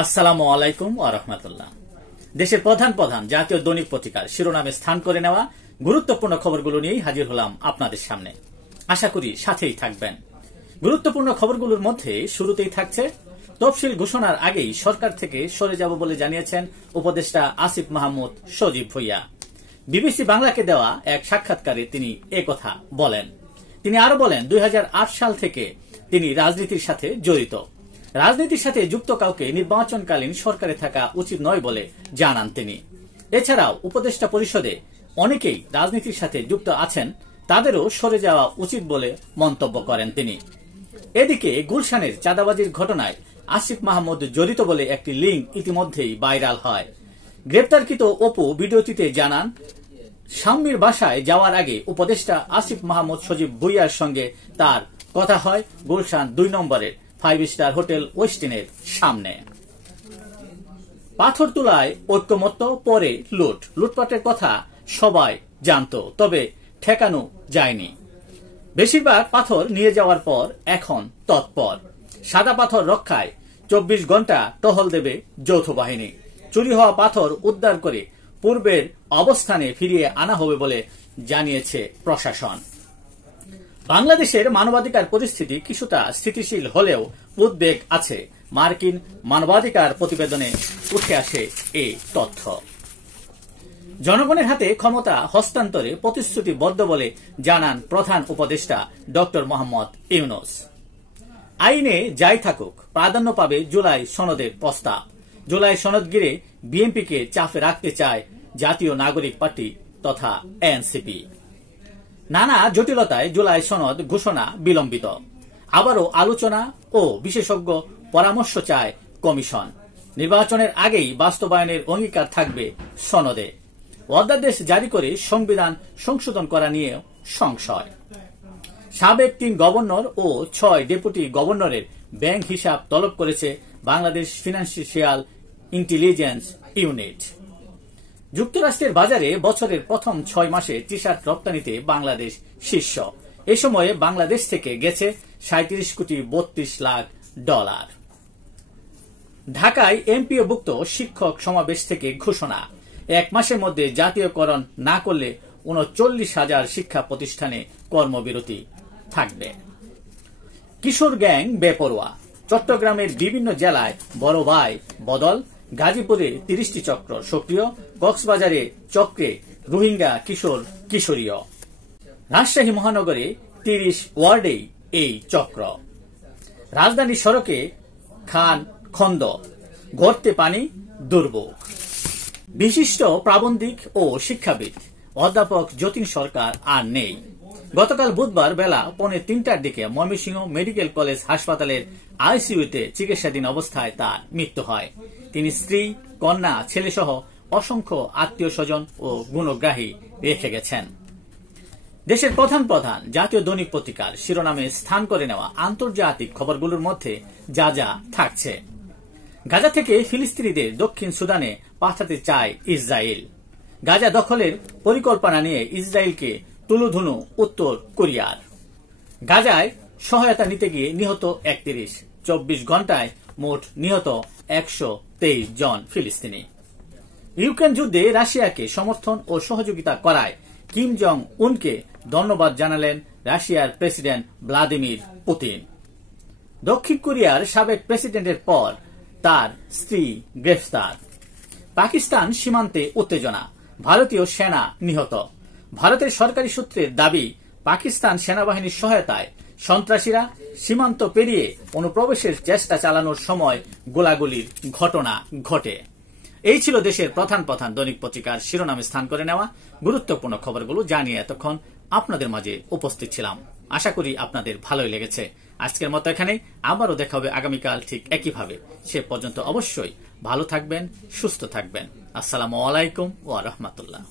আসসালামু আলাইকুম ওয়া রাহমাতুল্লাহ। দেশের প্রধান প্রধান জাতীয় দৈনিক পত্রিকার শিরোনামে স্থান করে নেওয়া গুরুত্বপূর্ণ খবরগুলো নিয়েই হাজির হলাম আপনাদের সামনে। আশা করি সাথেই থাকবেন। গুরুত্বপূর্ণ খবরগুলোর মধ্যে শুরুতেই থাকছে, তফসিল ঘোষণার আগেই সরকার থেকে সরে যাব বলে জানিয়েছেন উপদেষ্টা আসিফ মাহমুদ সজীব ভুঁইয়া। বিবিসি বাংলাকে দেওয়া এক সাক্ষাৎকারে তিনি একথা বলেন। তিনি আরো বলেন, 2008 সাল থেকে তিনি রাজনীতির সাথে জড়িত। রাজনীতির সাথে যুক্ত কাউকে নির্বাচনকালীন সরকারে থাকা উচিত নয় বলে জানান তিনি। এছাড়াও উপদেষ্টা পরিষদে অনেকেই রাজনীতির সাথে যুক্ত আছেন, তাদেরও সরে যাওয়া উচিত বলে মন্তব্য করেন তিনি। এদিকে গুলশানের চাঁদাবাজির ঘটনায় আসিফ মাহমুদ জড়িত বলে একটি লিঙ্ক ইতিমধ্যেই ভাইরাল হয়। গ্রেপ্তারকৃত অপু ভিডিওটিতে জানান, স্বামীর বাসায় যাওয়ার আগে উপদেষ্টা আসিফ মাহমুদ সজীব ভুঁইয়ার সঙ্গে তার কথা হয় গুলশান 2 নম্বরের 5 স্টার হোটেল ওয়েস্টিনের সামনে। পাথর তোলায় ঐক্যমত্য, পরে লুটপাটের কথা সবাই জানত, তবে ঠেকানো যায়নি। বেশিরভাগ পাথর নিয়ে যাওয়ার পর এখন তৎপর। সাদা পাথর রক্ষায় 24 ঘন্টা টহল দেবে যৌথ বাহিনী। চুরি হওয়া পাথর উদ্ধার করে পূর্বের অবস্থানে ফিরিয়ে আনা হবে বলে জানিয়েছে প্রশাসন। বাংলাদেশের মানবাধিকার পরিস্থিতি কিছুটা স্থিতিশীল হলেও উদ্বেগ আছে। মার্কিন মানবাধিকার প্রতিবেদনে উঠে আসে এই তথ্য। জনগণের হাতে ক্ষমতা হস্তান্তরে প্রতিশ্রুতিবদ্ধ বলে জানান প্রধান উপদেষ্টা ডক্টর মোহাম্মদ ইউনূস। আইনে যাই থাকুক, প্রাধান্য পাবে জুলাই সনদের প্রস্তাব। জুলাই সনদ ঘিরে বিএনপিকে চাপে রাখতে চায় জাতীয় নাগরিক পার্টি তথা এনসিপি। নানা জটিলতায় জুলাই সনদ ঘোষণা বিলম্বিত। আবারও আলোচনা ও বিশেষজ্ঞ পরামর্শ চায় কমিশন। নির্বাচনের আগেই বাস্তবায়নের অঙ্গীকার থাকবে সনদে। অধ্যাদেশ জারি করে সংবিধান সংশোধন করা নিয়ে সংশয়। সাবেক 3 গভর্নর ও 6 ডেপুটি গভর্নরের ব্যাংক হিসাব তলব করেছে বাংলাদেশ ফিনান্সিয়াল ইন্টেলিজেন্স ইউনিট। যুক্তরাষ্ট্রের বাজারে বছরের প্রথম 6 মাসে টি-শার্ট রপ্তানিতে বাংলাদেশ শীর্ষ। এ সময়ে বাংলাদেশ থেকে গেছে 37 কোটি 32 লাখ ডলার। ঢাকায় এমপিওভুক্ত শিক্ষক সমাবেশ থেকে ঘোষণা, 1 মাসের মধ্যে জাতীয়করণ না করলে 39,000 শিক্ষা প্রতিষ্ঠানে কর্মবিরতি থাকবে। কিশোর গ্যাং বেপরোয়া, চট্টগ্রামের বিভিন্ন জেলায় বড় ভাই বদল। গাজীপুরে 30টি চক্র সক্রিয়। কক্সবাজারে চক্রে রোহিঙ্গা কিশোর কিশোরীয়। রাজশাহী মহানগরে 30 ওয়ার্ডেই এই চক্র। রাজধানী সড়কে খান খন্দ, গর্তে পানি, দুর্ভোগ। বিশিষ্ট প্রাবন্ধিক ও শিক্ষাবিদ অধ্যাপক যতীন সরকার আর নেই। গতকাল বুধবার বেলা 2:45টার দিকে ময়মনসিংহ মেডিকেল কলেজ হাসপাতালের আইসিইউতে চিকিৎসাধীন অবস্থায় তার মৃত্যু হয়। তিনি স্ত্রী, কন্যা, ছেলেসহ অসংখ্য আত্মীয় স্বজন ও গুণগ্রাহী রেখে গেছেন। দেশের প্রধান প্রধান জাতীয় দৈনিক পত্রিকার শিরোনামে স্থান করে নেওয়া আন্তর্জাতিক খবরগুলোর মধ্যে যা যা থাকছে, গাজা থেকে ফিলিস্তিনিদের দক্ষিণ সুদানে পাঠাতে চায় ইসরায়েল। গাজা দখলের পরিকল্পনা নিয়ে ইসরায়েলকে তুলোধুনু উত্তর কোরিয়ার। গাজায় সহায়তা নিতে গিয়ে নিহত 31, 24 ঘন্টায় মোট নিহত 123 জন ফিলিস্তিনি। ইউক্রেন যুদ্ধে রাশিয়াকে সমর্থন ও সহযোগিতা করায় কিম জং উনকে ধন্যবাদ জানালেন রাশিয়ার প্রেসিডেন্ট ভ্লাদিমির পুতিন। দক্ষিণ কোরিয়ার সাবেক প্রেসিডেন্টের পর তার স্ত্রী গ্রেফতার। পাকিস্তান সীমান্তে উত্তেজনা, ভারতীয় সেনা নিহত। ভারতের সরকারি সূত্রের দাবি, পাকিস্তান সেনাবাহিনীর সহায়তায় সন্ত্রাসীরা সীমান্ত পেরিয়ে অনুপ্রবেশের চেষ্টা চালানোর সময় গোলাগুলির ঘটনা ঘটে। এই ছিল দেশের প্রধান প্রধান দৈনিক পত্রিকার শিরোনামে স্থান করে নেওয়া গুরুত্বপূর্ণ খবরগুলো জানিয়ে এতক্ষণ আপনাদের মাঝে উপস্থিত ছিলাম। আশা করি আপনাদের ভালোই লেগেছে। আজকের মতো এখানে, আবারও দেখা হবে আগামীকাল ঠিক একইভাবে। সে পর্যন্ত অবশ্যই ভালো থাকবেন, সুস্থ থাকবেন। আসসালামু আলাইকুম ওয়া রাহমাতুল্লাহ।